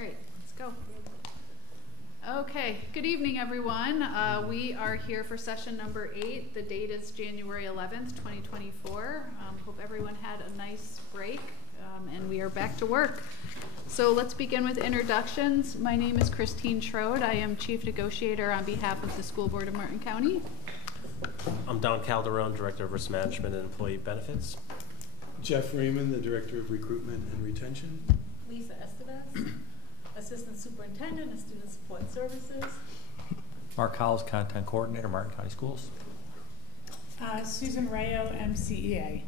right, let's go. Okay, good evening, everyone. We are here for session number 8. The date is January 11th, 2024. Hope everyone had a nice break, and we are back to work. So let's begin with introductions. My name is Christine Schroed. I am Chief Negotiator on behalf of the School Board of Martin County. I'm Don Calderon, Director of Risk Management and Employee Benefits. Jeff Raymond, the Director of Recruitment and Retention. Lisa Estevez, Assistant Superintendent of Student Support Services. Mark Howells, Content Coordinator, Martin County Schools. Susan Rayo, MCEA.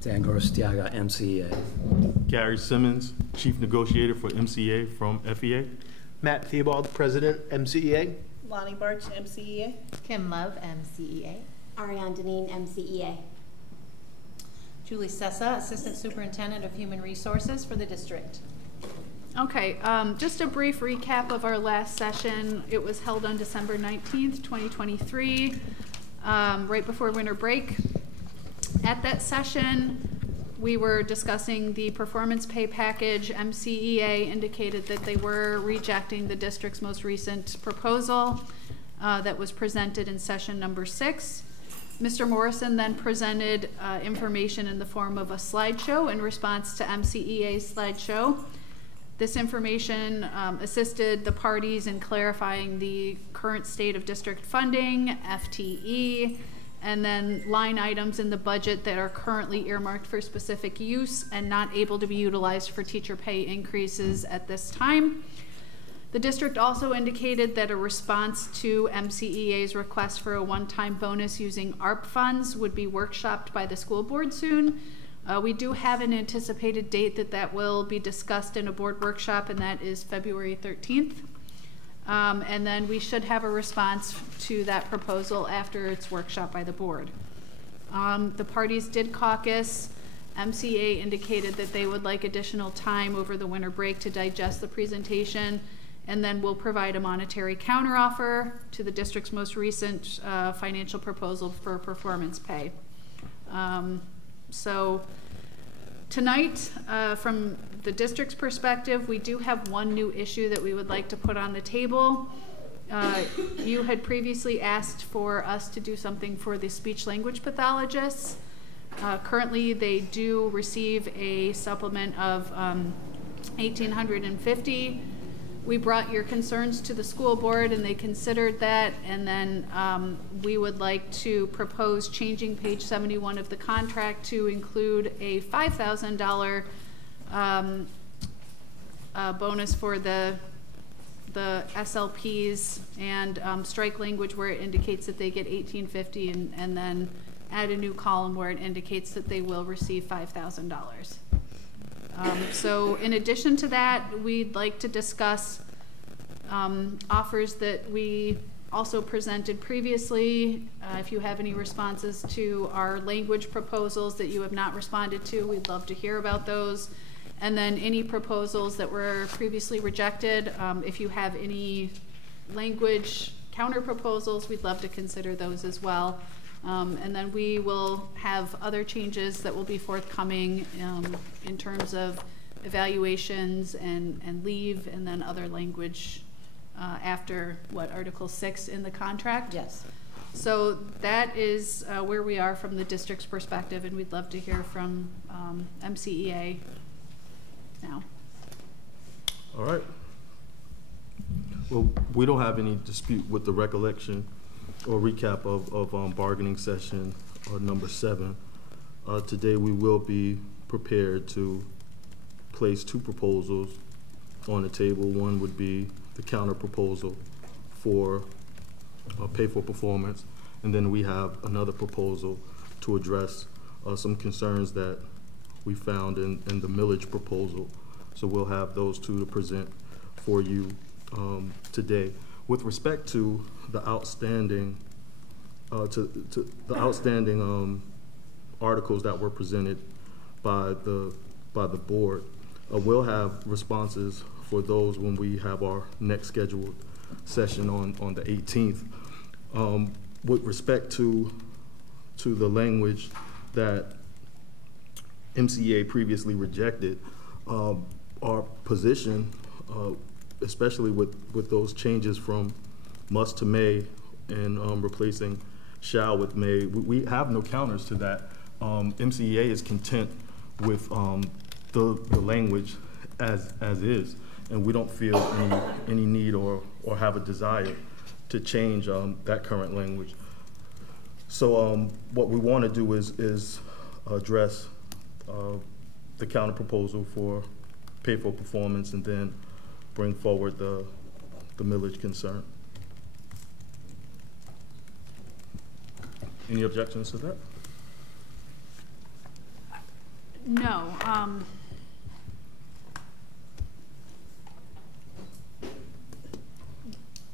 Dan Gorostiaga, MCEA. Gary Simmons, Chief Negotiator for MCEA from FEA. Matt Theobald, President, MCEA. Lonnie Birch, MCEA. Kim Love, MCEA. Ariane Deneen, MCEA. Julie Sessa, Assistant Superintendent of Human Resources for the district. Okay, just a brief recap of our last session. It was held on December 19th, 2023, right before winter break. At that session, we were discussing the performance pay package. MCEA indicated that they were rejecting the district's most recent proposal that was presented in session number 6. Mr. Morrison then presented information in the form of a slideshow in response to MCEA's slideshow. This information assisted the parties in clarifying the current state of district funding, FTE, and then line items in the budget that are currently earmarked for specific use and not able to be utilized for teacher pay increases at this time. The district also indicated that a response to MCEA's request for a one-time bonus using ARP funds would be workshopped by the school board soon. We do have an anticipated date that will be discussed in a board workshop, and that is February 13th. And then we should have a response to that proposal after its workshop by the board. The parties did caucus. MCEA indicated that they would like additional time over the winter break to digest the presentation, and then we'll provide a monetary counteroffer to the district's most recent financial proposal for performance pay. So tonight, from the district's perspective, we do have one new issue that we would like to put on the table. You had previously asked for us to do something for the speech language pathologists. Currently, they do receive a supplement of $1,850. We brought your concerns to the school board and they considered that, and then we would like to propose changing page 71 of the contract to include a $5,000 bonus for the SLPs and strike language where it indicates that they get $1,850, and then add a new column where it indicates that they will receive $5,000. So in addition to that, we'd like to discuss offers that we also presented previously. If you have any responses to our language proposals that you have not responded to, we'd love to hear about those. And then any proposals that were previously rejected, if you have any language counter proposals, we'd love to consider those as well. And then we will have other changes that will be forthcoming in terms of evaluations and leave, and then other language after Article 6 in the contract? Yes. So that is where we are from the district's perspective, and we'd love to hear from MCEA now. All right. Well, we don't have any dispute with the recollection or recap of bargaining session number 7. Today we will be prepared to place 2 proposals on the table. One would be the counter proposal for pay for performance, and then we have another proposal to address some concerns that we found in the millage proposal. So we'll have those 2 to present for you today. With respect to the outstanding articles that were presented by the board, we'll have responses for those when we have our next scheduled session on the 18th. With respect to the language that MCEA previously rejected, our position especially with those changes from must to may and replacing shall with may, we have no counters to that. MCEA is content with the language as is, and we don't feel any need or have a desire to change that current language. So what we want to do is address the counter proposal for pay for performance and then bring forward the millage concern. Any objections to that? No.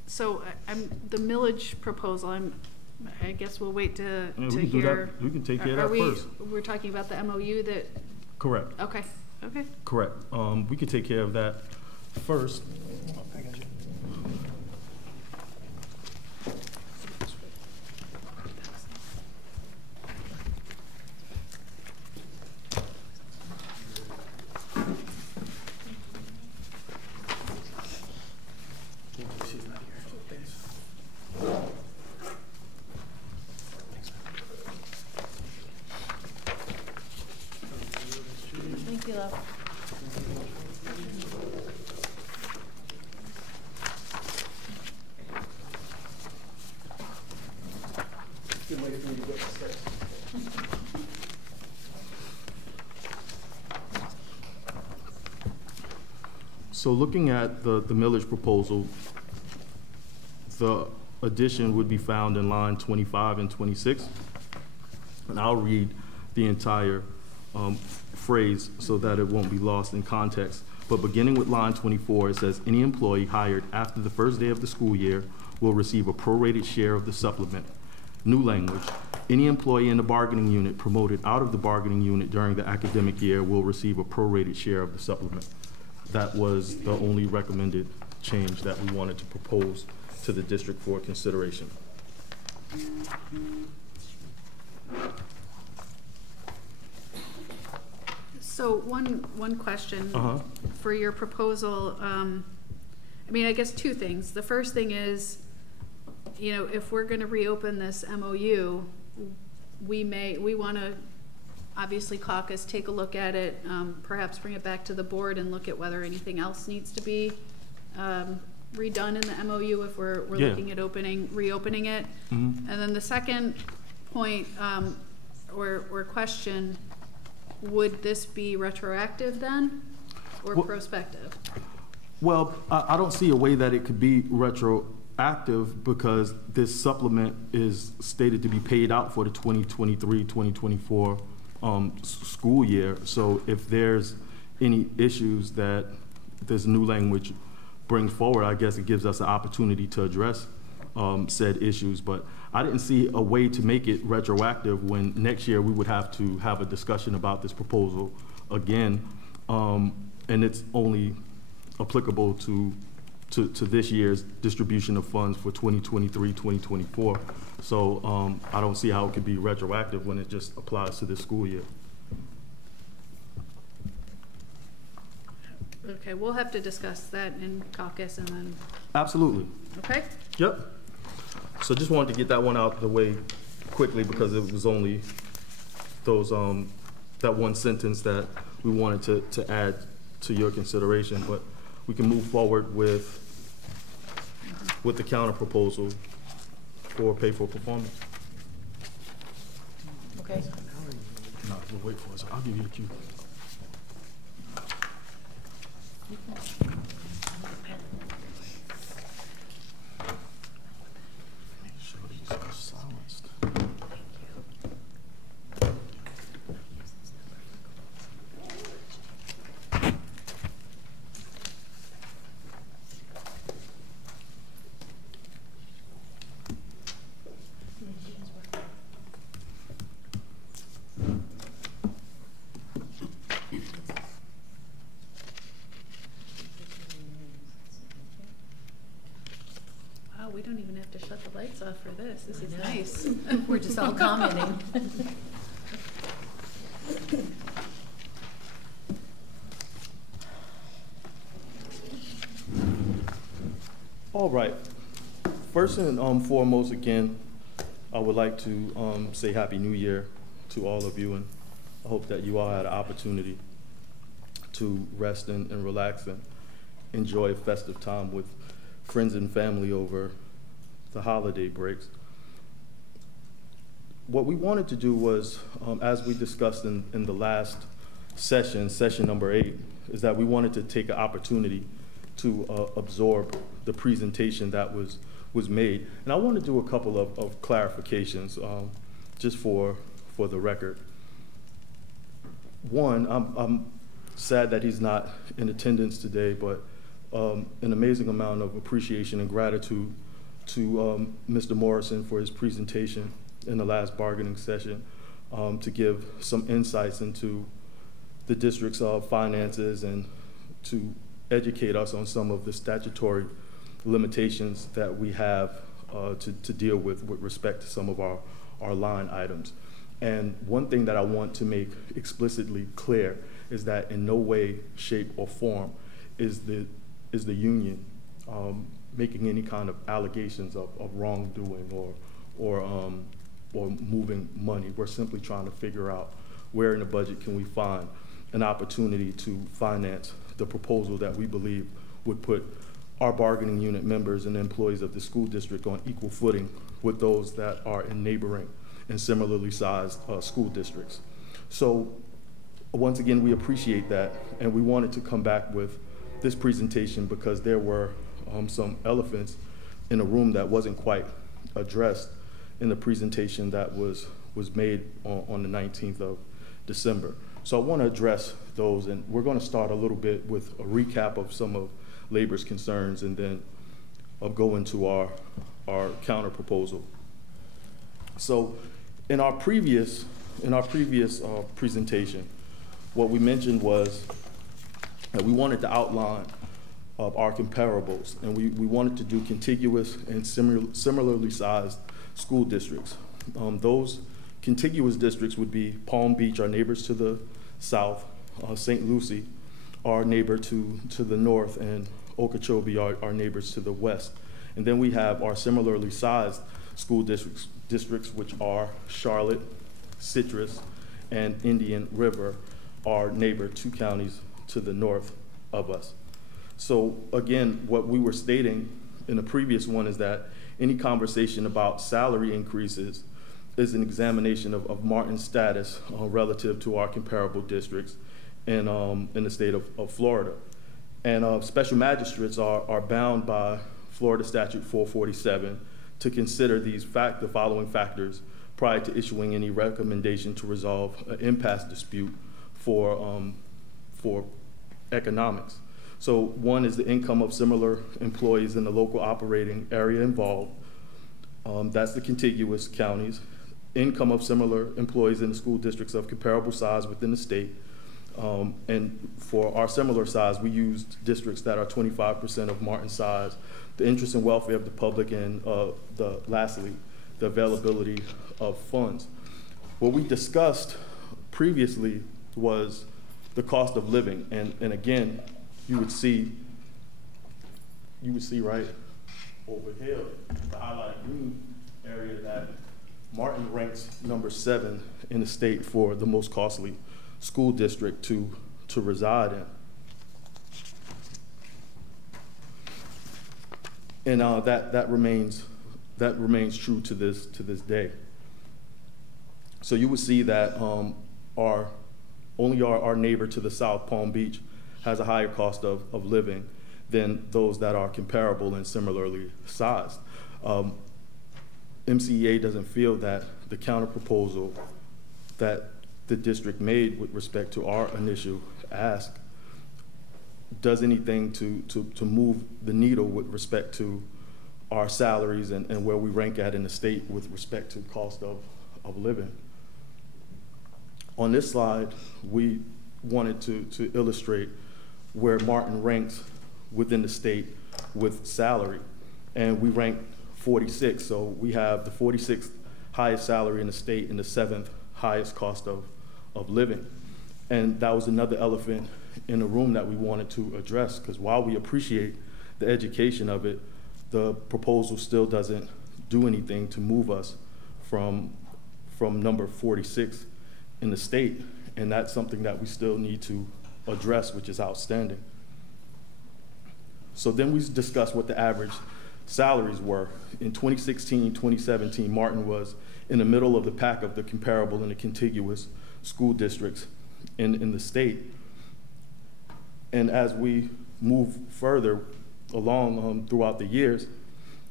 So the millage proposal, I guess we'll wait to hear. We can take care of that first. We're talking about the MOU that. Correct. Okay. Okay. Correct. We could take care of that first. I got you. Thank you, love. So looking at the millage proposal, the addition would be found in line 25 and 26. And I'll read the entire phrase so that it won't be lost in context. But beginning with line 24, it says, any employee hired after the first day of the school year will receive a prorated share of the supplement. New language, any employee in the bargaining unit promoted out of the bargaining unit during the academic year will receive a prorated share of the supplement. That was the only recommended change that we wanted to propose to the district for consideration. So one question for your proposal. I mean, I guess two things. The first thing is, you know, if we're going to reopen this MOU, we want to obviously caucus, take a look at it, perhaps bring it back to the board and look at whether anything else needs to be redone in the MOU if we're looking at reopening it. And then the second point or question, would this be retroactive then or prospective? Well, I don't see a way that it could be retroactive because this supplement is stated to be paid out for the 2023-2024 school year. So if there's any issues that this new language brings forward, I guess it gives us an opportunity to address said issues. But I didn't see a way to make it retroactive when next year we would have to have a discussion about this proposal again. And it's only applicable to this year's distribution of funds for 2023-2024. So I don't see how it could be retroactive when it just applies to this school year. Okay, we'll have to discuss that in caucus and then. Absolutely. Okay. Yep. So just wanted to get that one out the way quickly because it was only those that one sentence that we wanted to add to your consideration, but we can move forward with the counter proposal for pay for performance. Okay. No, we'll wait for it. So I'll give you the cue. Make sure these are silenced. Wow, we don't even have to shut the lights off for this. This is nice. We're just all commenting. All right. First and foremost, again, I would like to say Happy New Year to all of you, and I hope that you all had an opportunity to rest and relax and enjoy a festive time with friends and family over the holiday breaks. What we wanted to do was, as we discussed in the last session, session number 8, is that we wanted to take an opportunity to absorb the presentation that was made. And I want to do a couple of clarifications just for the record. One, I'm sad that he's not in attendance today, but an amazing amount of appreciation and gratitude to Mr. Morrison for his presentation in the last bargaining session to give some insights into the district's finances and to educate us on some of the statutory limitations that we have to deal with respect to some of our line items. And one thing that I want to make explicitly clear is that in no way, shape, or form is the union making any kind of allegations of wrongdoing or moving money. We're simply trying to figure out where in the budget can we find an opportunity to finance the proposal that we believe would put our bargaining unit members and employees of the school district on equal footing with those that are in neighboring and similarly sized school districts. So once again, we appreciate that, and we wanted to come back with this presentation because there were some elephants in a room that wasn't quite addressed in the presentation that was made on the 19th of December. So I want to address those, and we're going to start a little bit with a recap of some of labor's concerns, and then I'll go into our counter proposal. So in our previous presentation, what we mentioned was that we wanted to outline our comparables, and we wanted to do contiguous and similarly sized school districts. Those contiguous districts would be Palm Beach, our neighbors to the south, St. Lucie, our neighbor to the north, and Okeechobee, our neighbors to the west. And then we have our similarly sized school districts, which are Charlotte, Citrus, and Indian River, our neighbor 2 counties to the north of us. So again, what we were stating in the previous one is that any conversation about salary increases is an examination of Martin's status relative to our comparable districts in the state of Florida. And special magistrates are bound by Florida Statute 447 to consider the following factors prior to issuing any recommendation to resolve an impasse dispute for economics. So one is the income of similar employees in the local operating area involved. That's the contiguous counties. Income of similar employees in the school districts of comparable size within the state. And for our similar size, we used districts that are 25% of Martin's size, the interest and welfare of the public, and lastly, the availability of funds. What we discussed previously was the cost of living, and again, you would see right over here, the highlighted green area, that Martin ranks number 7 in the state for the most costly school district to reside in. And that remains true to this day. So you would see that our neighbor to the south, Palm Beach, has a higher cost of living than those that are comparable and similarly sized. MCEA doesn't feel that the counter proposal that the district made with respect to our initial ask does anything to move the needle with respect to our salaries and where we rank at in the state with respect to cost of living. On this slide, we wanted to illustrate where Martin ranks within the state with salary. And we ranked 46, so we have the 46th highest salary in the state and the 7th highest cost of living. And that was another elephant in the room that we wanted to address, because while we appreciate the education of it, the proposal still doesn't do anything to move us from number 46 in the state, and that's something that we still need to address, which is outstanding. So then we discussed what the average salaries were. In 2016, 2017, Martin was in the middle of the pack of the comparable and the contiguous school districts in the state. And as we move further along throughout the years,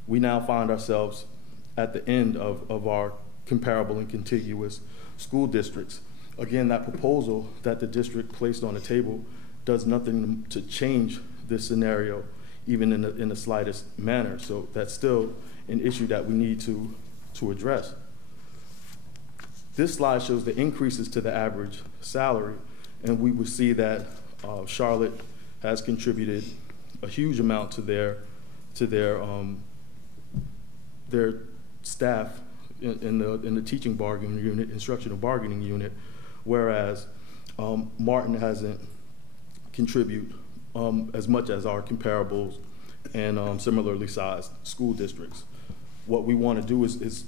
we now find ourselves at the end of our comparable and contiguous school districts. Again, that proposal that the district placed on the table does nothing to change this scenario, even in the slightest manner. So that's still an issue that we need to address. This slide shows the increases to the average salary, and we would see that Charlotte has contributed a huge amount to their staff in the teaching bargaining unit, instructional bargaining unit, whereas Martin hasn't contributed as much as our comparables and similarly sized school districts. What we want to do is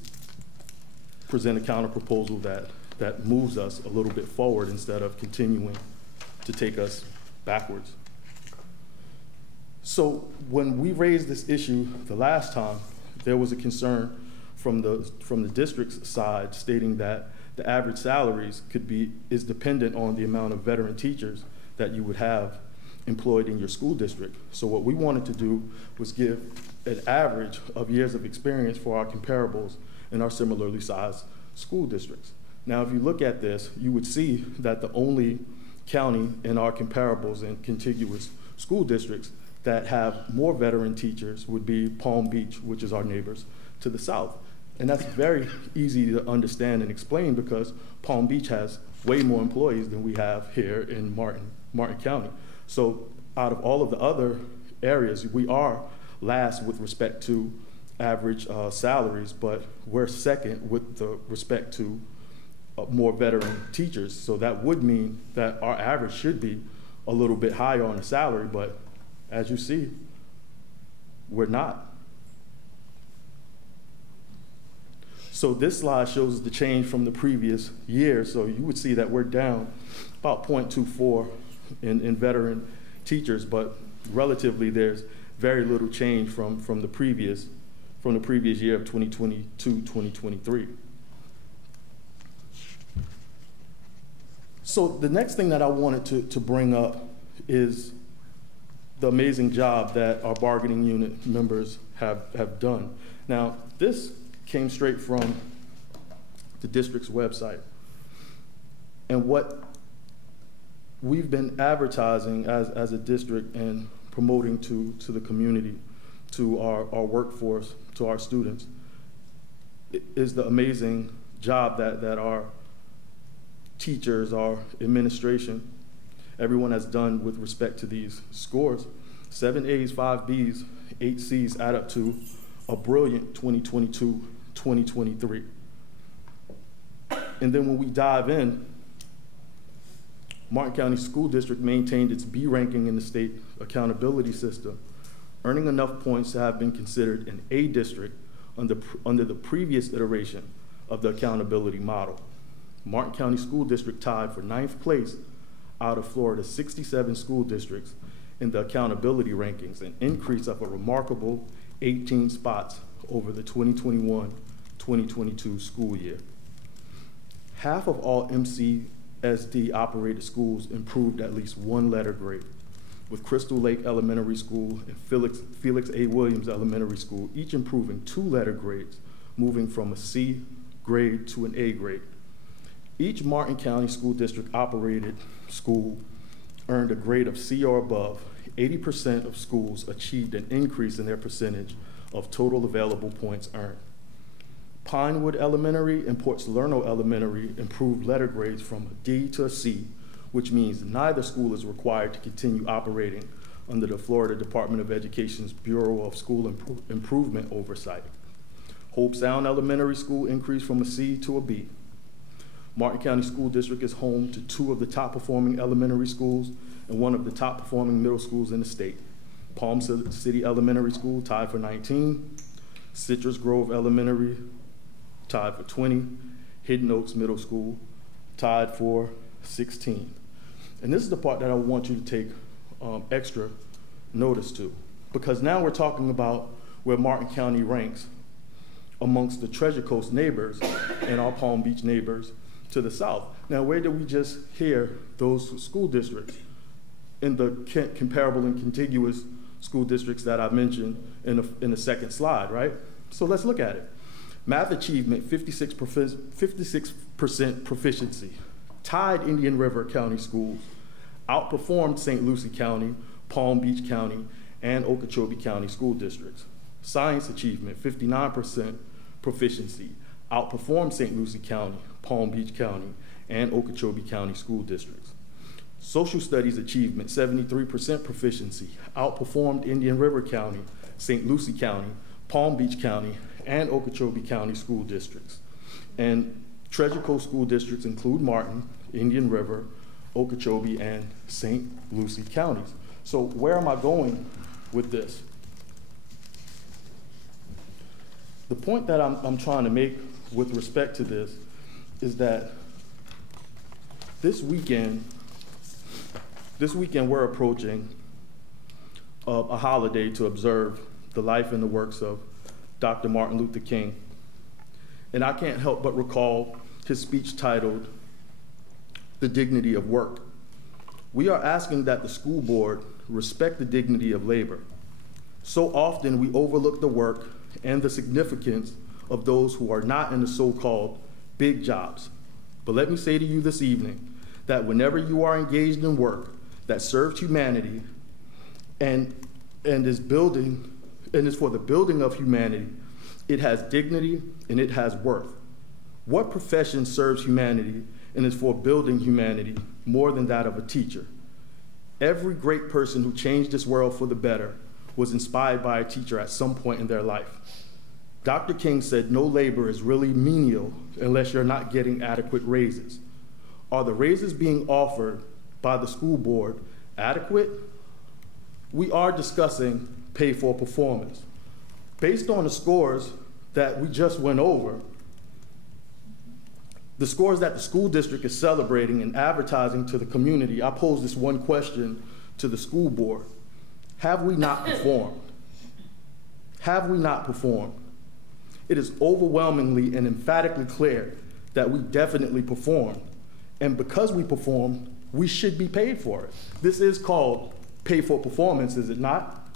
present a counter proposal that moves us a little bit forward instead of continuing to take us backwards. So when we raised this issue the last time, there was a concern from the district's side stating that the average salaries is dependent on the amount of veteran teachers that you would have employed in your school district. So what we wanted to do was give an average of years of experience for our comparables in our similarly sized school districts. Now, if you look at this, you would see that the only county in our comparables and contiguous school districts that have more veteran teachers would be Palm Beach, which is our neighbors to the south. And that's very easy to understand and explain because Palm Beach has way more employees than we have here in Martin County. So out of all of the other areas, we are last with respect to average salaries, but we're second with the respect to more veteran teachers. So that would mean that our average should be a little bit higher on the salary, but as you see, we're not. So this slide shows the change from the previous year. So you would see that we're down about 0.24 in veteran teachers, but relatively there's very little change from the previous year of 2022-2023. So the next thing that I wanted to bring up is the amazing job that our bargaining unit members have done. Now, this came straight from the district's website. And what we've been advertising as a district and promoting to the community, to our workforce, to our students, is the amazing job that our teachers, our administration, everyone has done with respect to these scores. 7 A's, 5 B's, 8 C's add up to a brilliant 2022-2023. And then when we dive in, Martin County School District maintained its B ranking in the state accountability system, earning enough points to have been considered an A district under the previous iteration of the accountability model. Martin County School District tied for 9th place out of Florida's 67 school districts in the accountability rankings, an increase of a remarkable 18 spots over the 2021-2022 school year. Half of all MCSD operated schools improved at least one letter grade, with Crystal Lake Elementary School and Felix A. Williams Elementary School each improving 2 letter grades, moving from a C grade to an A grade. Each Martin County School District operated school earned a grade of C or above. 80% of schools achieved an increase in their percentage of total available points earned. Pinewood Elementary and Port Salerno Elementary improved letter grades from a D to a C, which means neither school is required to continue operating under the Florida Department of Education's Bureau of School Improvement oversight. Hope Sound Elementary School increased from a C to a B. Martin County School District is home to 2 of the top performing elementary schools and 1 of the top performing middle schools in the state. Palm City Elementary School tied for 19, Citrus Grove Elementary tied for 20, Hidden Oaks Middle School tied for 16. And this is the part that I want you to take extra notice to, because now we're talking about where Martin County ranks amongst the Treasure Coast neighbors and our Palm Beach neighbors to the south. Now, where did we just hear those school districts? In the comparable and contiguous school districts that I mentioned in the second slide, right? So let's look at it. Math achievement, 56% proficiency, tied Indian River County schools, outperformed St. Lucie County, Palm Beach County, and Okeechobee County school districts. Science achievement, 59% proficiency, outperformed St. Lucie County, Palm Beach County, and Okeechobee County school districts. Social studies achievement, 73% proficiency, outperformed Indian River County, St. Lucie County, Palm Beach County, and Okeechobee County school districts. And Treasure Coast school districts include Martin, Indian River, Okeechobee, and St. Lucie counties. So where am I going with this? The point that I'm trying to make with respect to this is that this weekend we're approaching a holiday to observe the life and the works of Dr. Martin Luther King. And I can't help but recall his speech titled, "The Dignity of Work." We are asking that the school board respect the dignity of labor. So often we overlook the work and the significance of those who are not in the so-called big jobs. But let me say to you this evening that whenever you are engaged in work that serves humanity and is for the building of humanity, it has dignity and it has worth. What profession serves humanity and is for building humanity more than that of a teacher? Every great person who changed this world for the better was inspired by a teacher at some point in their life. Dr. King said no labor is really menial unless you're not getting adequate raises. Are the raises being offered by the school board adequate? We are discussing pay for performance. Based on the scores that we just went over, the scores that the school district is celebrating and advertising to the community, I pose this one question to the school board. Have we not performed? Have we not performed? It is overwhelmingly and emphatically clear that we definitely performed. And because we performed, we should be paid for it. This is called pay for performance, is it not?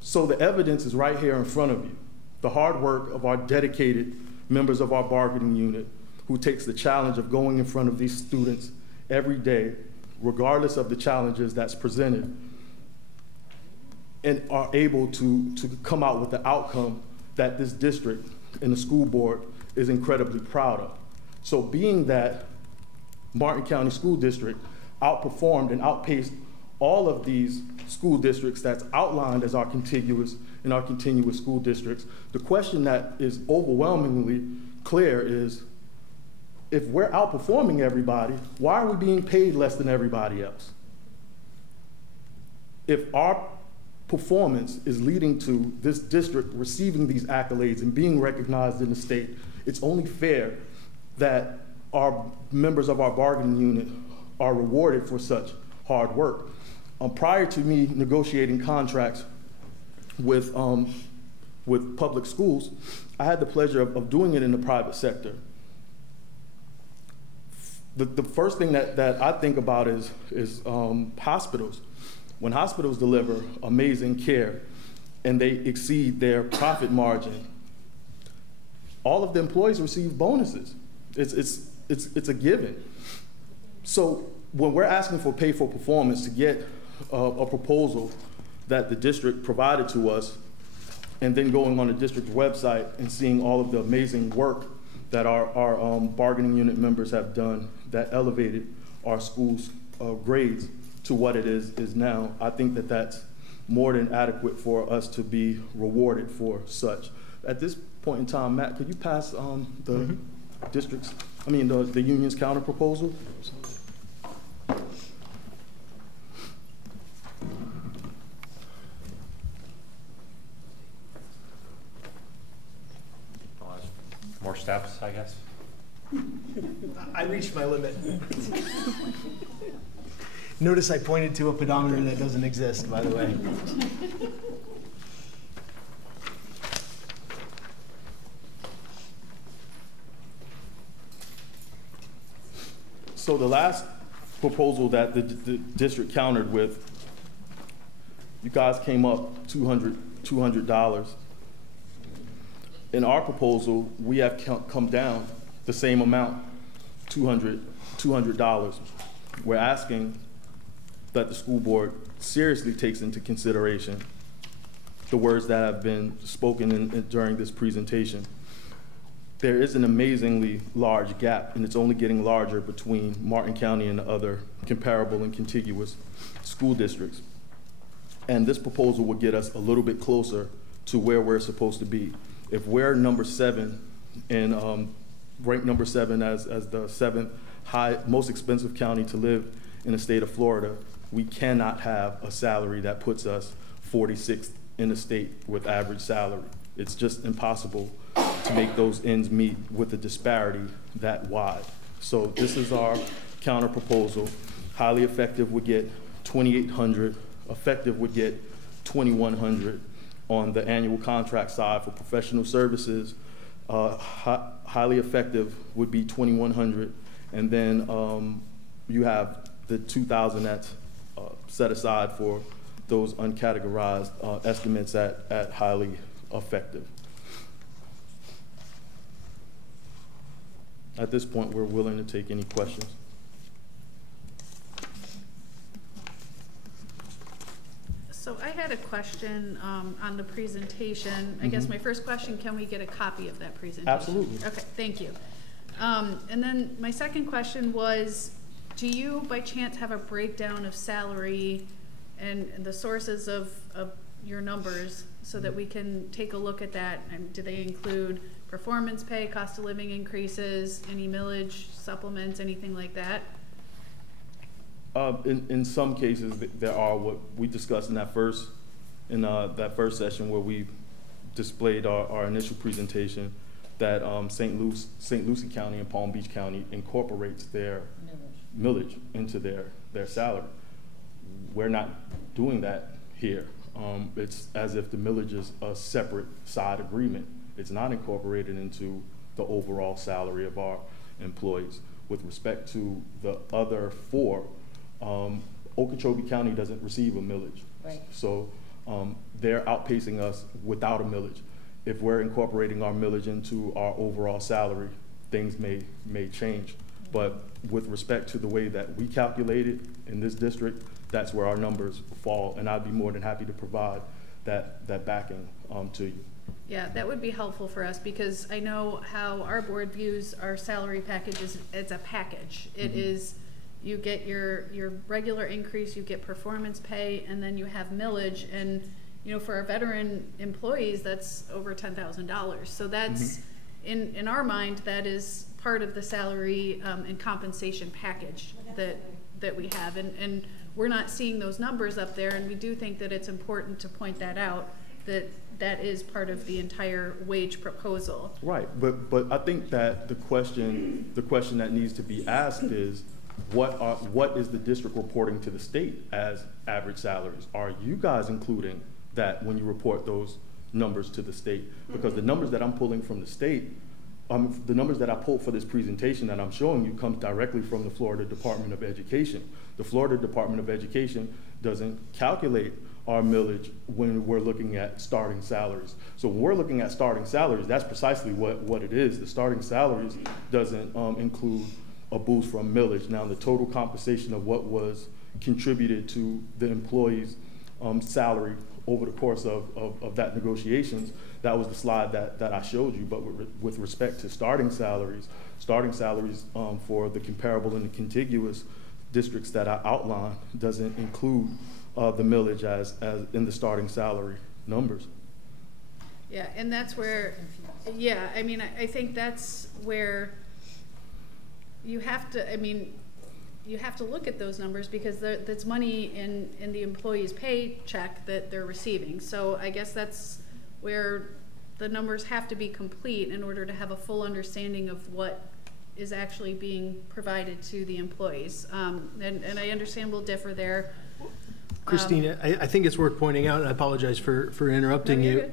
So the evidence is right here in front of you. The hard work of our dedicated members of our bargaining unit who takes the challenge of going in front of these students every day, regardless of the challenges that's presented, and are able to come out with the outcome that this district and the school board is incredibly proud of. So being that Martin County School District outperformed and outpaced all of these school districts that's outlined as our continuous school districts, the question that is overwhelmingly clear is, if we're outperforming everybody, why are we being paid less than everybody else? If our performance is leading to this district receiving these accolades and being recognized in the state, it's only fair that our members of our bargaining unit are rewarded for such hard work. Prior to me negotiating contracts with public schools, I had the pleasure of doing it in the private sector. The first thing that I think about is hospitals. When hospitals deliver amazing care and they exceed their profit margin, all of the employees receive bonuses. It's a given. So when we're asking for pay for performance to get a proposal that the district provided to us, and then going on the district website and seeing all of the amazing work that our bargaining unit members have done that elevated our school's grades to what it is now, I think that that's more than adequate for us to be rewarded for such. At this point in time, Matt, could you pass the the union's counter proposal? steps, I guess. I reached my limit. Notice I pointed to a pedometer that doesn't exist, by the way. So the last proposal that the district countered with, you guys came up $200. In our proposal, we have come down the same amount, $200. We're asking that the school board seriously takes into consideration the words that have been spoken during this presentation. There is an amazingly large gap, and it's only getting larger between Martin County and other comparable and contiguous school districts. And this proposal will get us a little bit closer to where we're supposed to be. If we're number 7 and ranked number 7 as the 7th most expensive county to live in the state of Florida, we cannot have a salary that puts us 46th in the state with average salary. It's just impossible to make those ends meet with a disparity that wide. So this is our counter proposal. Highly effective would get $2,800. Effective would get $2,100 on the annual contract side for professional services. Highly effective would be $2,100, and then you have the $2,000 that's set aside for those uncategorized estimates at highly effective. At this point, we're willing to take any questions. So I had a question on the presentation. I guess my first question, can we get a copy of that presentation? Absolutely. Okay, thank you. And then my second question was, do you by chance have a breakdown of salary and the sources of your numbers so that we can take a look at that? And do they include performance pay, cost of living increases, any millage, supplements, anything like that? In some cases, there are what we discussed in that first session where we displayed our initial presentation, that St. Lucie County and Palm Beach County incorporates their millage into their salary. We're not doing that here. It's as if the millage is a separate side agreement. It's not incorporated into the overall salary of our employees. With respect to the other 4, Okeechobee County doesn't receive a millage. Right. So they're outpacing us without a millage. If we're incorporating our millage into our overall salary, things may change. But with respect to the way that we calculate it in this district, that's where our numbers fall, and I'd be more than happy to provide that backing to you. Yeah, that would be helpful for us, because I know how our board views our salary packages. It's a package. It is, you get your regular increase, you get performance pay, and then you have millage. And you know, for our veteran employees, that's over $10,000. So that's in our mind, that is part of the salary and compensation package that we have. And we're not seeing those numbers up there, and we do think that it's important to point that out, that is part of the entire wage proposal. Right, but I think that the question that needs to be asked is, what is the district reporting to the state as average salaries? Are you guys including that when you report those numbers to the state? Because the numbers that I'm pulling from the state, the numbers that I pulled for this presentation that I'm showing you comes directly from the Florida Department of Education. The Florida Department of Education doesn't calculate our millage when we're looking at starting salaries. So when we're looking at starting salaries, that's precisely what it is. The starting salaries doesn't include a boost from millage. Now, the total compensation of what was contributed to the employee's salary over the course of that negotiations, that was the slide that I showed you. But with respect to starting salaries for the comparable and the contiguous districts that I outlined doesn't include the millage as in the starting salary numbers. Yeah, and that's where, yeah, I mean, I think that's where you have to, I mean, you have to look at those numbers, because that's money in the employee's paycheck that they're receiving. So I guess that's where the numbers have to be complete in order to have a full understanding of what is actually being provided to the employees. And I understand we'll differ there. Christine, I think it's worth pointing out, and I apologize for interrupting No, you're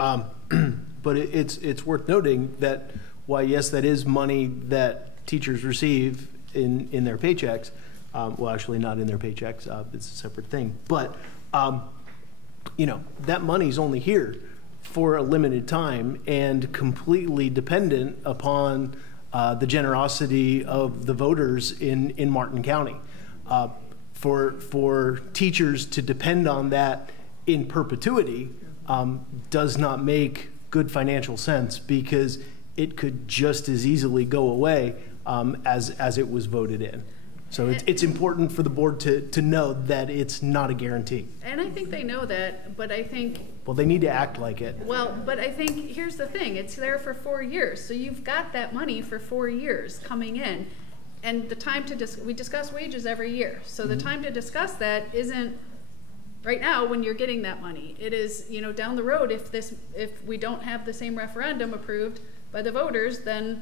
you, but it's worth noting that while yes, that is money that teachers receive in their paychecks, well, actually not in their paychecks, it's a separate thing, but you know, that money's only here for a limited time and completely dependent upon the generosity of the voters in Martin County. For teachers to depend on that in perpetuity does not make good financial sense, because it could just as easily go away as it was voted in. So it's important for the board to know that it's not a guarantee. And I think they know that, but I think... Well, they need to act like it. Well, but I think, here's the thing, it's there for 4 years, so you've got that money for 4 years coming in. And the time to we discuss wages every year, so the time to discuss that isn't right now when you're getting that money. It is, you know, down the road, if we don't have the same referendum approved by the voters, then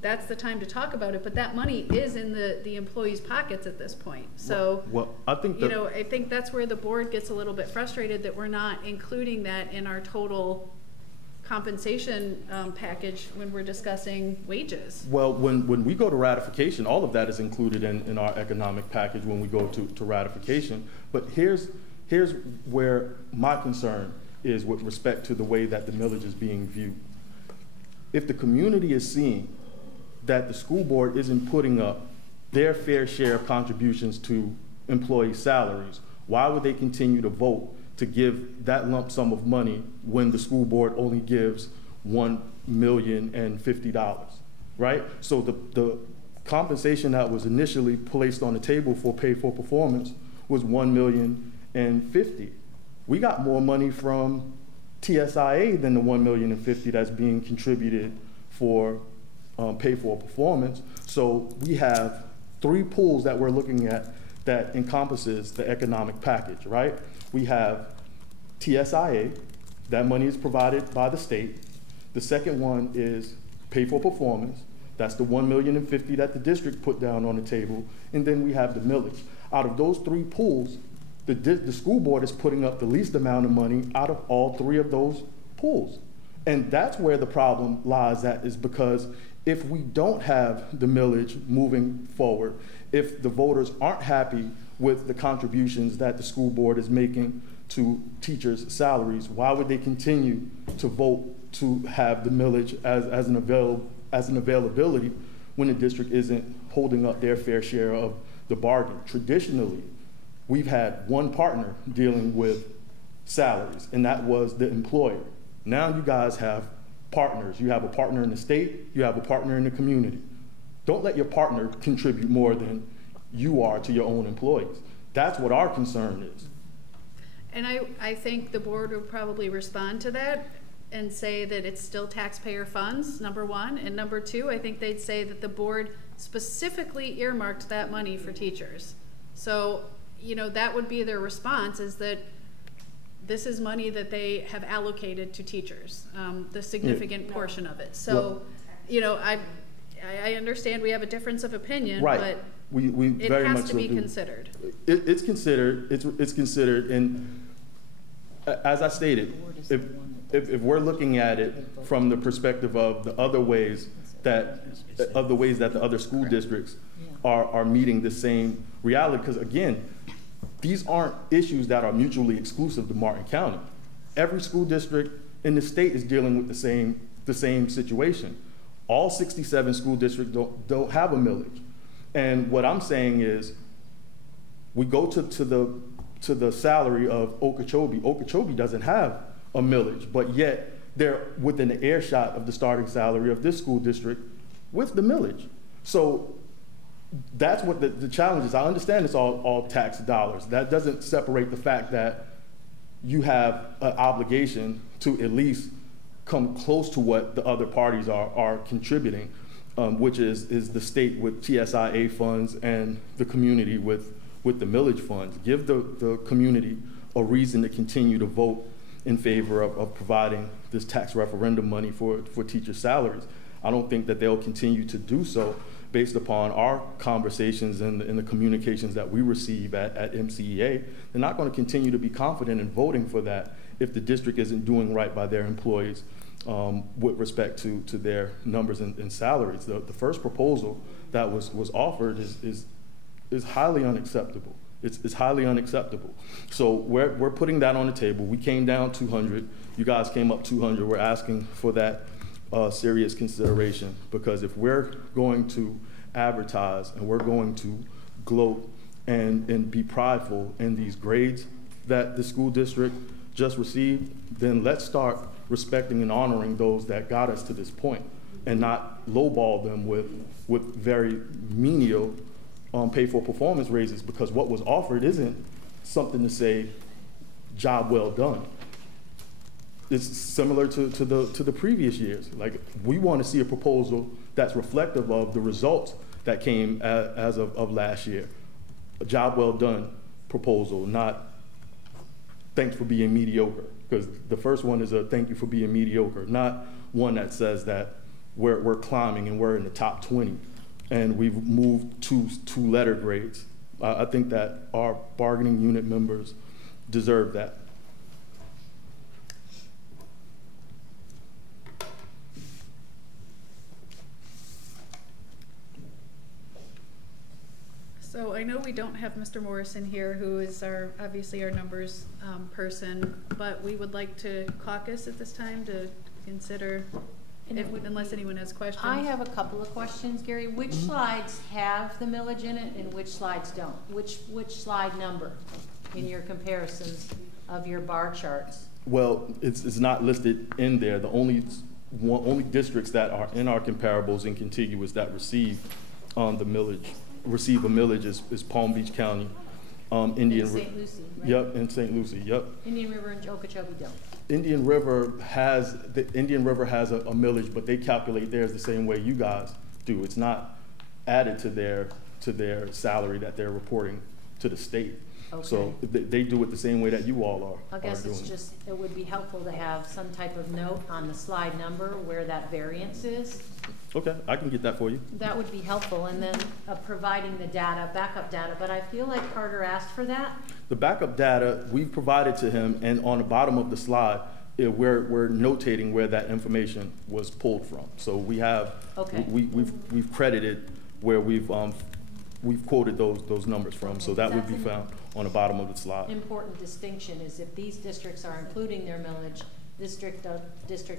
that's the time to talk about it. But that money is in the employees' pockets at this point. So, well, I think you know, I think that's where the board gets a little bit frustrated that we're not including that in our total compensation package when we're discussing wages. Well, when we go to ratification, all of that is included in our economic package when we go to ratification. But here's where my concern is with respect to the way that the millage is being viewed. If the community is seeing that the school board isn't putting up their fair share of contributions to employee salaries, why would they continue to vote to give that lump sum of money when the school board only gives $1,050,000, right? So the compensation that was initially placed on the table for pay for performance was $1,050,000. We got more money from TSIA than the $1,050,000 that's being contributed for pay for performance. So we have 3 pools that we're looking at that encompasses the economic package, right? We have TSIA, that money is provided by the state. The second one is pay for performance. That's the $1,050,000 that the district put down on the table. And then we have the millage. Out of those 3 pools, the school board is putting up the least amount of money out of all 3 of those pools. And that's where the problem lies at, is because if we don't have the millage moving forward, if the voters aren't happy with the contributions that the school board is making to teachers' salaries, why would they continue to vote to have the millage as an availability when the district isn't holding up their fair share of the bargain? Traditionally, we've had one partner dealing with salaries, and that was the employer. Now you guys have partners. You have a partner in the state, you have a partner in the community. Don't let your partner contribute more than you are to your own employees. That's what our concern is. And I think the board would probably respond to that and say that it's still taxpayer funds, number one. And number two, I think they'd say that the board specifically earmarked that money for teachers. So, you know, that would be their response, is that this is money that they have allocated to teachers, the significant portion of it. So, well, you know, I understand we have a difference of opinion, right. But we it very has much to be do. considered. It's considered. It's considered. And as I stated, if we're looking at it from the perspective of the other ways that the other school districts are meeting the same reality, because again, these aren't issues that are mutually exclusive to Martin County. Every school district in the state is dealing with the same situation. All 67 school districts don't have a millage. And what I'm saying is, we go to the salary of Okeechobee. Okeechobee doesn't have a millage, but yet they're within the earshot of the starting salary of this school district with the millage. So that's what the challenge is. I understand it's all tax dollars. That doesn't separate the fact that you have an obligation to at least come close to what the other parties are contributing, which is the state with TSIA funds and the community with the millage funds. Give the community a reason to continue to vote in favor of providing this tax referendum money for teacher salaries. I don't think that they'll continue to do so based upon our conversations and the communications that we receive at MCEA. They're not going to continue to be confident in voting for that if the district isn't doing right by their employees with respect to their numbers and salaries. The first proposal that was offered is highly unacceptable. It's highly unacceptable. So we're putting that on the table. We came down 200. You guys came up 200. We're asking for that serious consideration, because if we're going to advertise and we're going to gloat and be prideful in these grades that the school district just received, then let's start respecting and honoring those that got us to this point and not lowball them with very menial pay for performance raises, because what was offered isn't something to say, job well done. It's similar to the previous years. Like, we want to see a proposal that's reflective of the results that came as of last year. A job well done proposal, not thanks for being mediocre. Because the first one is a thank you for being mediocre, not one that says that we're climbing and we're in the top 20 and we've moved two letter grades. I think that our bargaining unit members deserve that. So I know we don't have Mr. Morrison here, who is obviously our numbers person, but we would like to caucus at this time to consider, unless anyone has questions. I have a couple of questions, Gary. Which slides have the millage in it and which slides don't? Which slide number in your comparisons of your bar charts? Well, it's not listed in there. The only districts that are in our comparables and contiguous that receive a millage is Palm Beach County, Indian River. St. Lucie, right? Yep, and St. Lucie, yep. Indian River and Okeechobee don't. Indian River has a millage, but they calculate theirs the same way you guys do. It's not added to their salary that they're reporting to the state. Okay. So they do it the same way that you all are. I guess doing it's just, it would be helpful to have some type of note on the slide number where that variance is. Okay, I can get that for you. That would be helpful, and then providing the data, backup data, but I feel like Carter asked for that. The backup data we've provided to him, and on the bottom of the slide, we're notating where that information was pulled from. So we have, okay. we've credited where we've quoted those numbers from. Okay, so that would be found on the bottom of the slide. Important distinction is if these districts are including their millage, district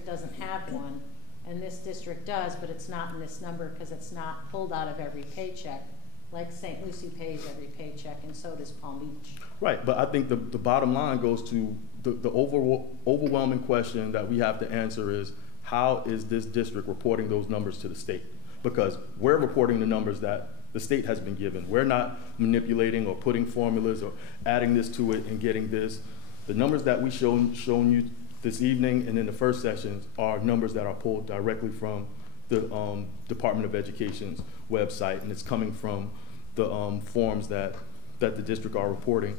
doesn't have one, and this district does, but it's not in this number because it's not pulled out of every paycheck. Like St. Lucie pays every paycheck, and so does Palm Beach. Right, but I think the bottom line goes to the overwhelming question that we have to answer is, how is this district reporting those numbers to the state? Because we're reporting the numbers that the state has been given. We're not manipulating or putting formulas or adding this to it and getting this. The numbers that we shown you this evening and in the first sessions are numbers that are pulled directly from the Department of Education's website, and it's coming from the forms that the district are reporting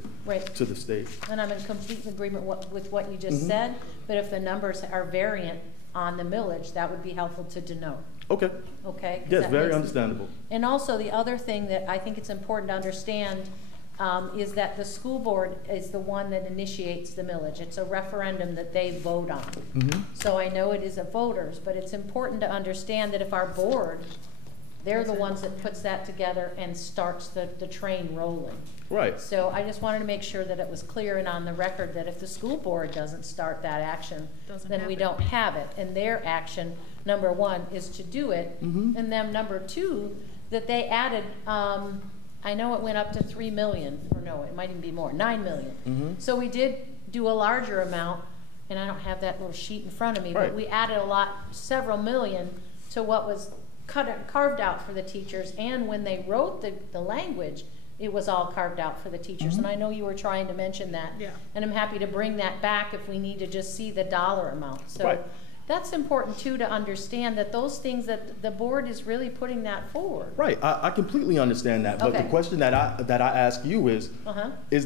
to the state. And I'm in complete agreement with what you just said, but if the numbers are variant on the millage, that would be helpful to denote. Okay. Okay? Yes, very understandable. And also the other thing that I think it's important to understand is that the school board is the one that initiates the millage. It's a referendum that they vote on. So I know it is a voters, but it's important to understand that if our board, they're the ones that puts that together and starts the train rolling. Right. So I just wanted to make sure that it was clear and on the record that if the school board doesn't start that action, then we don't have it. And their action, number one, is to do it. And then number two, that they added, I know it went up to 3 million, or no, it might even be more, 9 million. So we did do a larger amount, and I don't have that little sheet in front of me, but we added several million to what was carved out for the teachers, and when they wrote the language, it was all carved out for the teachers. And I know you were trying to mention that, and I'm happy to bring that back if we need to just see the dollar amount. So That's important too, to understand that those things that the board is really putting that forward. Right, I completely understand that, but the Okay. question that I ask you is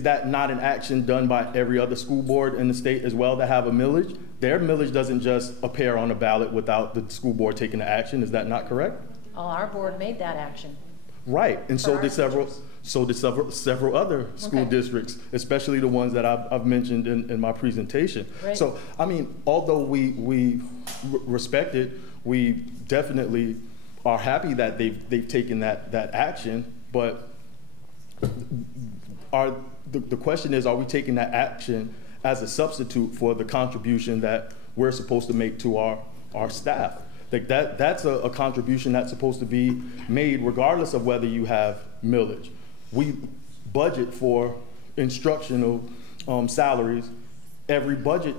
that not an action done by every other school board in the state as well that have a millage? Their millage doesn't just appear on the ballot without the school board taking the action, is that not correct? Oh, our board made that action. Right, and so For did our several other school Okay. districts, especially the ones that I've mentioned in my presentation. Right. So, I mean, although we respect it, we definitely are happy that they've taken that action, but the question is, are we taking that action as a substitute for the contribution that we're supposed to make to our staff? Like that's a contribution that's supposed to be made regardless of whether you have millage. We budget for instructional salaries every budget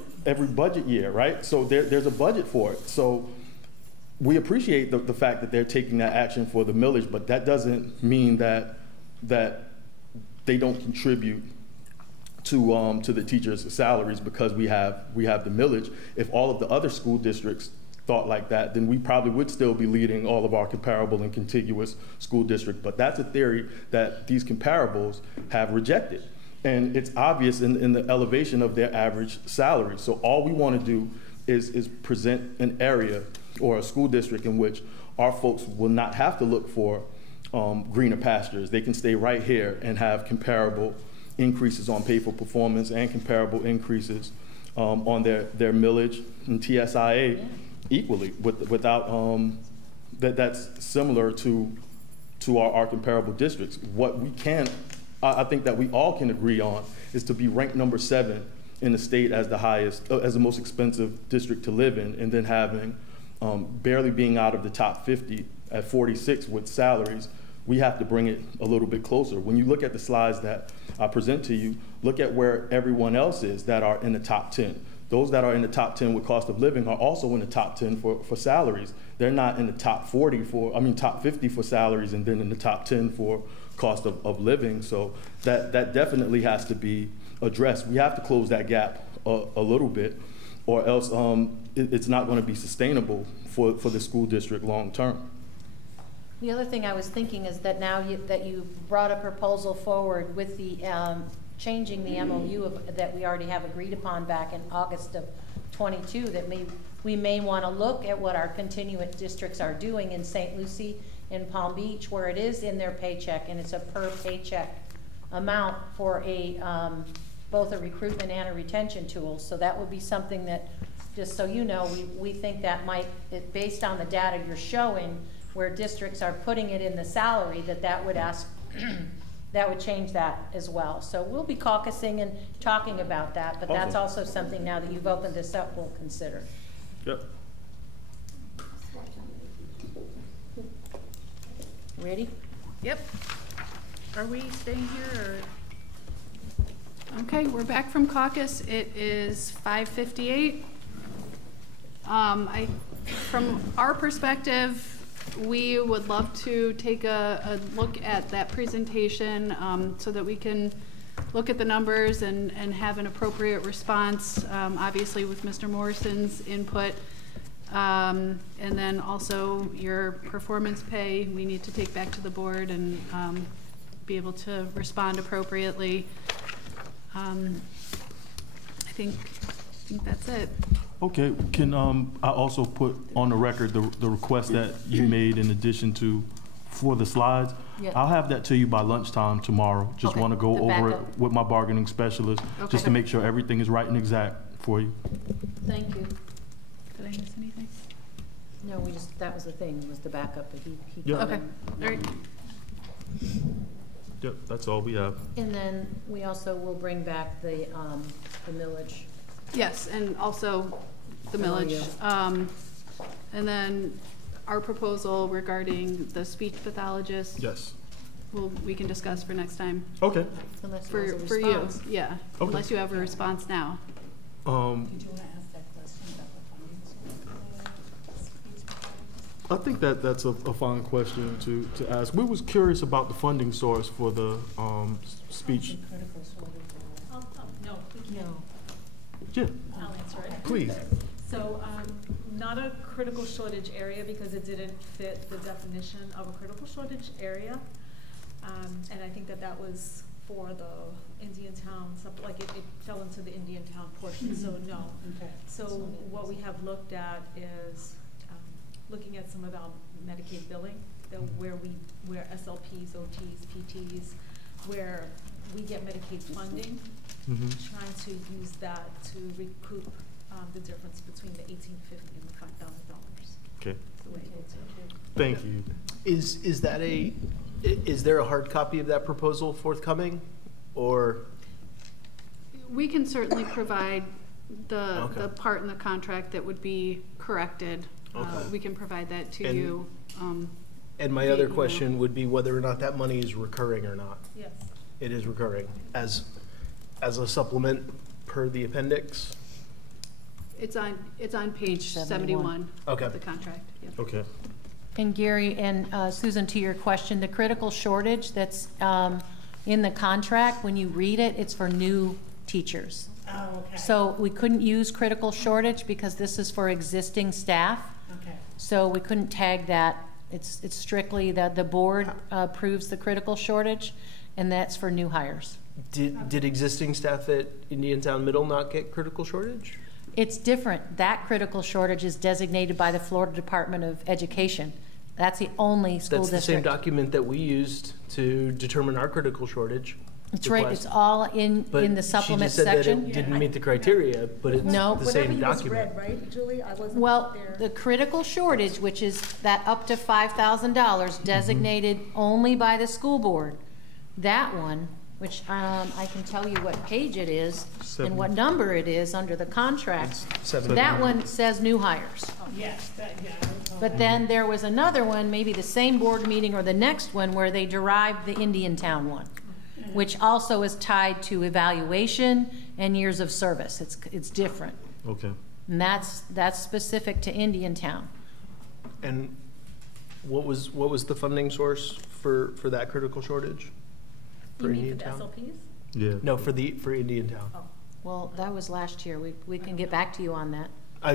year, right? So there's a budget for it. So we appreciate the fact that they're taking that action for the millage, but that doesn't mean that they don't contribute to the teachers' salaries because we have the millage. If all of the other school districts thought like that, then we probably would still be leading all of our comparable and contiguous school districts. But that's a theory that these comparables have rejected. And it's obvious in the elevation of their average salary. So all we want to do is present an area or a school district in which our folks will not have to look for greener pastures. They can stay right here and have comparable increases on pay for performance and comparable increases on their millage and TSIA equally without that's similar to our comparable districts. What we can, I think that we all can agree on is to be ranked number 7 in the state as the highest, as the most expensive district to live in, and then having barely being out of the top 50 at 46 with salaries. We have to bring it a little bit closer. When you look at the slides that I present to you, look at where everyone else is that are in the top 10. Those that are in the top 10 with cost of living are also in the top 10 for salaries. They're not in the top 40 top 50 for salaries and then in the top 10 for cost of living. So that definitely has to be addressed. We have to close that gap a little bit, or else it's not going to be sustainable for the school district long term. The other thing I was thinking is that now that you brought a proposal forward with the changing the MOU that we already have agreed upon back in August of 22, that we may want to look at what our continuous districts are doing in St. Lucie and Palm Beach, where it is in their paycheck and it's a per paycheck amount for both a recruitment and a retention tool. So that would be something that, just so you know, we think that might, based on the data you're showing, where districts are putting it in the salary, that would ask, that would change that as well. So we'll be caucusing and talking about that, but that's also something, now that you've opened this up, we'll consider. Yep. Ready? Yep. Are we staying here or? Okay, we're back from caucus. It is 5:58. From our perspective, we would love to take a look at that presentation so that we can look at the numbers and have an appropriate response, obviously with Mr. Morrison's input. And then also your performance pay, we need to take back to the board and be able to respond appropriately. I think that's it. Okay, can I also put on the record the request that you made in addition to for the slides? Yeah. I'll have that to you by lunchtime tomorrow. Just Okay, want to go the over it backup. with my bargaining specialist, Okay. just to make sure everything is right and exact for you. Thank you. Did I miss anything? No, that was the thing, was the backup, but he Yeah. Okay, all right. Yep, that's all we have. And then we also will bring back the millage. Yes, and also the millage. And then our proposal regarding the speech pathologist. Yes. We can discuss for next time. Okay. Unless there's a For you, response. yeah, Okay. unless you have a response now. Did you want to ask that question about the funding source? I think that's a fine question to ask. We was curious about the funding source for the speech. Critical sort of. No, we can't. No. Yeah, I'll answer it. please. So, not a critical shortage area because it didn't fit the definition of a critical shortage area. And I think that that was for the Indiantown, like it fell into the Indiantown portion, so no. Okay. So what we have looked at is looking at some of our Medicaid billing, where SLPs, OTs, PTs, where we get Medicaid funding, trying to use that to recoup the difference between the $1,850 and the $5,000. Okay, The way it's thank you. Is there a hard copy of that proposal forthcoming, or? We can certainly provide the Okay. part in the contract that would be corrected. Okay. We can provide that to And- you. And my via other email. question would be whether or not that money is recurring or not. Yes. It is recurring as a supplement per the appendix? It's on page 71 Okay. of the contract. Yep. Okay. And Gary and Susan, to your question, the critical shortage that's in the contract, when you read it, it's for new teachers. Oh, okay. So we couldn't use critical shortage because this is for existing staff. Okay. So we couldn't tag that. It's strictly that the board approves the critical shortage, and that's for new hires. Did existing staff at Indiantown Middle not get critical shortage? It's different. That critical shortage is designated by the Florida Department of Education. That's the only school That's the same district. document that we used to determine our critical shortage. That's right. request. It's all in the supplement But she just said that section. it didn't meet the criteria, but it's No. the same Whatever you just document. read, right, Julie? I wasn't Well, there. the critical shortage, which is that up to $5,000 designated only by the school board, that one, which I can tell you what page it is and what number it is under the contract. That one says new hires. Yes, that, yeah. But then there was another one, maybe the same board meeting or the next one, where they derived the Indiantown one, which also is tied to evaluation and years of service. It's different. Okay. And that's specific to Indiantown. And what was the funding source for that critical shortage? You For mean for the Indiantown? SLPs? Yeah. No, for Indiantown. Well, that was last year. We can get back to you on that. I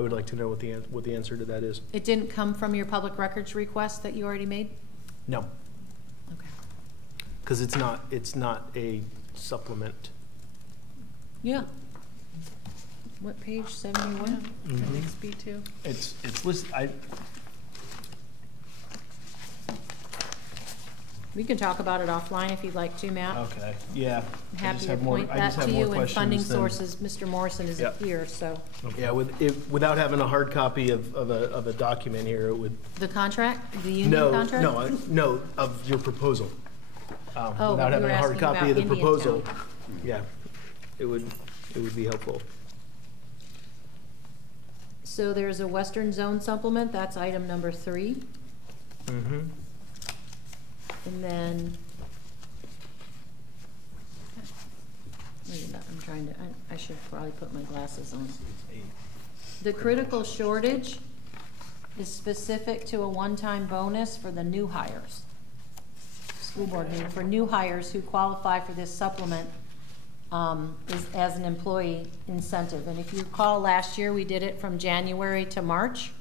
would like to know what the answer to that is. It didn't come from your public records request that you already made? No, Okay. because it's not a supplement. Yeah. What page, 71? Appendix B2. It's listed, We can talk about it offline if you'd like to, Matt. okay, yeah. I'm happy to point that to you, and funding sources, Mr. Morrison isn't Yep. here, so. Yeah, without having a hard copy of a document here, it would. The contract, the union contract? No, of your proposal. Oh, Without you having were a hard asking copy of the about proposal, Indiantown. yeah, it would be helpful. So there's a Western Zone supplement, that's item number 3. Mm-hmm. And then, I'm trying to, I should probably put my glasses on. The critical shortage is specific to a one-time bonus for the new hires. School board meeting, for new hires who qualify for this supplement, is as an employee incentive. And if you recall, last year, we did it from January to March,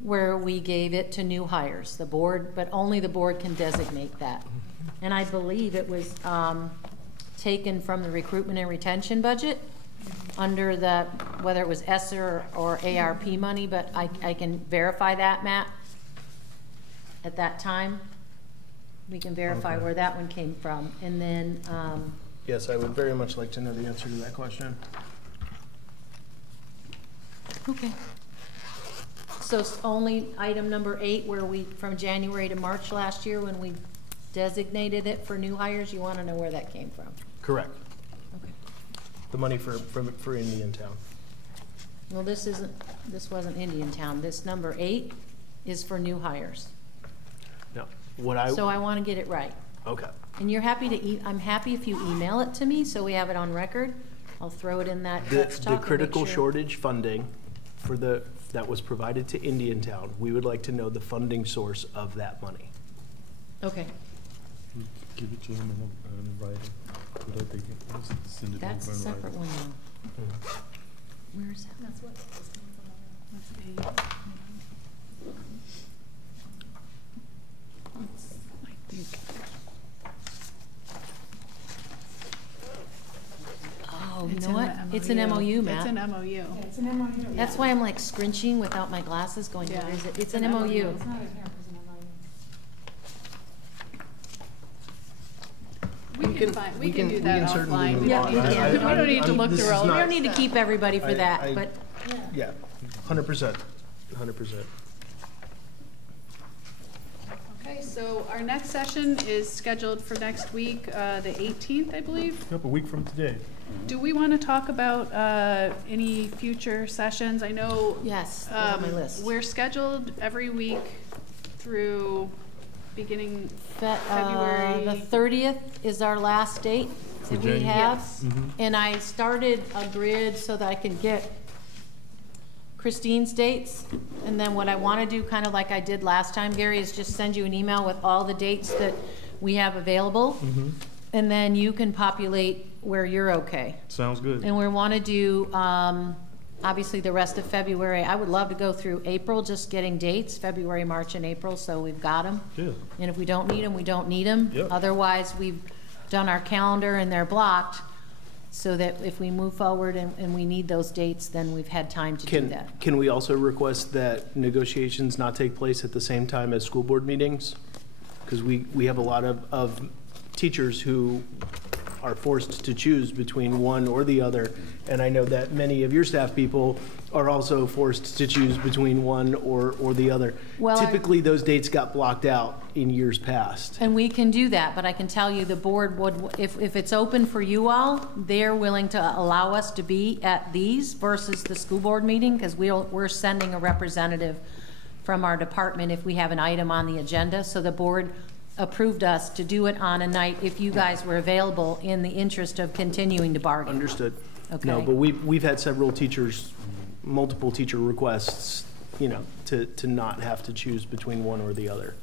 where we gave it to new hires. The board, but only the board can designate that. And I believe it was taken from the recruitment and retention budget under the, whether it was ESSER or ARP money, but I can verify that, Matt. At that time, we can verify Okay. where that one came from. And then, Yes, I would very much like to know the answer to that question. okay. So it's only item number 8, where we, from January to March last year, when we designated it for new hires, you want to know where that came from? Correct. Okay. The money for Indiantown. Well, this wasn't Indiantown. This number 8 is for new hires. No, So I want to get it right. Okay. And you're happy to, I'm happy if you email it to me, so we have it on record. I'll throw it in that Let's The Talk and make critical sure. shortage funding that was provided to Indiantown, we would like to know the funding source of that money. Okay. Give it to him in writing. but I think it was send it That's a over in separate writing. one though. Where is that? That's what was coming from. Let's see. I think. Oh, you It's know in what? the It's an MOU, Matt. It's an MOU. Yeah, it's an MOU. That's why I'm like scrunching without my glasses going, Yeah. where is it? It's It's an an MOU. It's not in here, it's an MOU. We can find, we can do that certainly offline. move Yeah, on. we can. I- We don't need to I'm- look this through is all We of not- don't need to keep everybody for I- that, but Yeah, 100%, 100%. Okay, so our next session is scheduled for next week, the 18th, I believe. Yep, a week from today. Do we want to talk about any future sessions? I know yes, they're on my list. we're scheduled every week through beginning The February. 30th is our last date For that we January? have. Yes. And I started a grid so that I can get Christine's dates. And then what I want to do, kind of like I did last time, Gary, is just send you an email with all the dates that we have available. And then you can populate where you're okay. Sounds good. And we want to do, obviously, the rest of February. I would love to go through April, just getting dates, February, March, and April, so we've got them. Yeah. And if we don't need them, we don't need them. Yep. Otherwise, we've done our calendar and they're blocked, so that if we move forward and we need those dates, then we've had time to do that. Can we also request that negotiations not take place at the same time as school board meetings? Because we have a lot of teachers who are forced to choose between one or the other. And I know that many of your staff people are also forced to choose between one or the other. Well, Typically, those dates got blocked out in years past. And we can do that, but I can tell you the board would, if it's open for you all, they're willing to allow us to be at these versus the school board meeting, because we're sending a representative from our department if we have an item on the agenda. So the board approved us to do it on a night if you guys were available in the interest of continuing to bargain. Understood. Okay. No, but we've had several teachers, multiple teacher requests, to not have to choose between one or the other.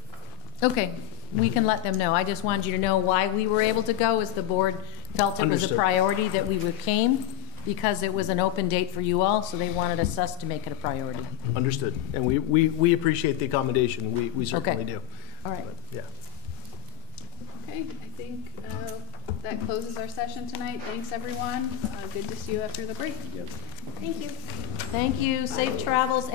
Okay, we can let them know. I just wanted you to know why we were able to go, is the board felt it was a Understood. priority that we came, because it was an open date for you all, so they wanted us to make it a priority. Understood. And we appreciate the accommodation. We certainly Okay. do. All right. But, yeah. Okay, I think that closes our session tonight. Thanks, everyone. Good to see you after the break. Thank you. Thank you. Safe travels.